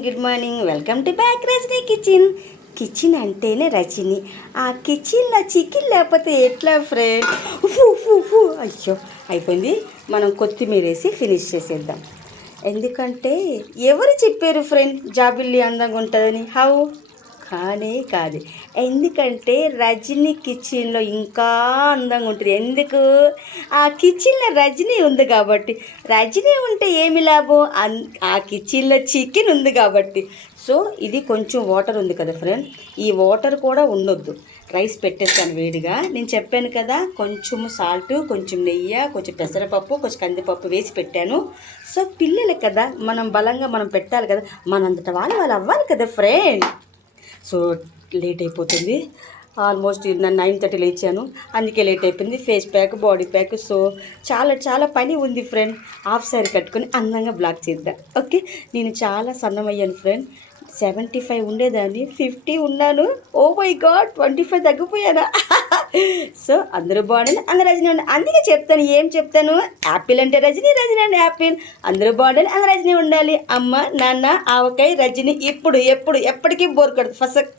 Good morning welcome to back Rajani kitchen. Kitchen అంటేనే రజనీ. ఆ కిచెన్లో చికెన్ లేకపోతే ఎట్లా ఫ్రెండ్? అయ్యో అయిపోయింది. మనం కొత్తిమీర వేసి ఫినిష్ చేసేద్దాం. ఎందుకంటే ఎవరు చెప్పారు ఫ్రెండ్ జాబిల్లి అందంగా ఉంటుందని? హౌ కానే కాదు. ఎందుకంటే రజనీ కిచెన్లో ఇంకా అందంగా ఉంటుంది. ఎందుకు? ఆ కిచెన్లో రజనీ ఉంది కాబట్టి. రజనీ ఉంటే ఏమి లాభం? ఆ కిచెన్లో చికెన్ ఉంది కాబట్టి. సో ఇది కొంచెం వాటర్ ఉంది కదా ఫ్రెండ్, ఈ వాటర్ కూడా ఉండొద్దు. రైస్ పెట్టేస్తాను వేడిగా. నేను చెప్పాను కదా, కొంచెం సాల్ట్, కొంచెం నెయ్యి, కొంచెం పెసరపప్పు, కొంచెం కందిపప్పు వేసి పెట్టాను. సో పిల్లలు కదా, మనం బలంగా మనం పెట్టాలి కదా, మనంతట వాళ్ళు అవ్వాలి కదా ఫ్రెండ్. సో లేట్ అయిపోతుంది. ఆల్మోస్ట్ నేను 9:30 లేచాను, అందుకే లేట్ అయిపోయింది. Face pack, body pack, so చాలా పని ఉంది ఫ్రెండ్. హాఫ్ సారీ కట్టుకొని అందంగా బ్లాక్ చేద్దాం. ఓకే, నేను చాలా సన్నమయ్యాను ఫ్రెండ్. 75 ఉండేదాన్ని, 50 ఉన్నాను. ఓ మై గాడ్, 25 తగ్గిపోయానా? సో అందరూ బాగుండాలి, అందరూ రజనీ ఉండాలి. అందుకే చెప్తాను, ఏం చెప్తాను? యాపిల్ అంటే రజనీ, రజనీ అంటే యాపిల్. అందరూ బాగుండాలి, అందరూ రజనీ ఉండాలి. అమ్మ నాన్న ఆవకాయ రజనీ, ఇప్పుడు ఎప్పటికీ బోర్ కొడదు. ఫస్ట్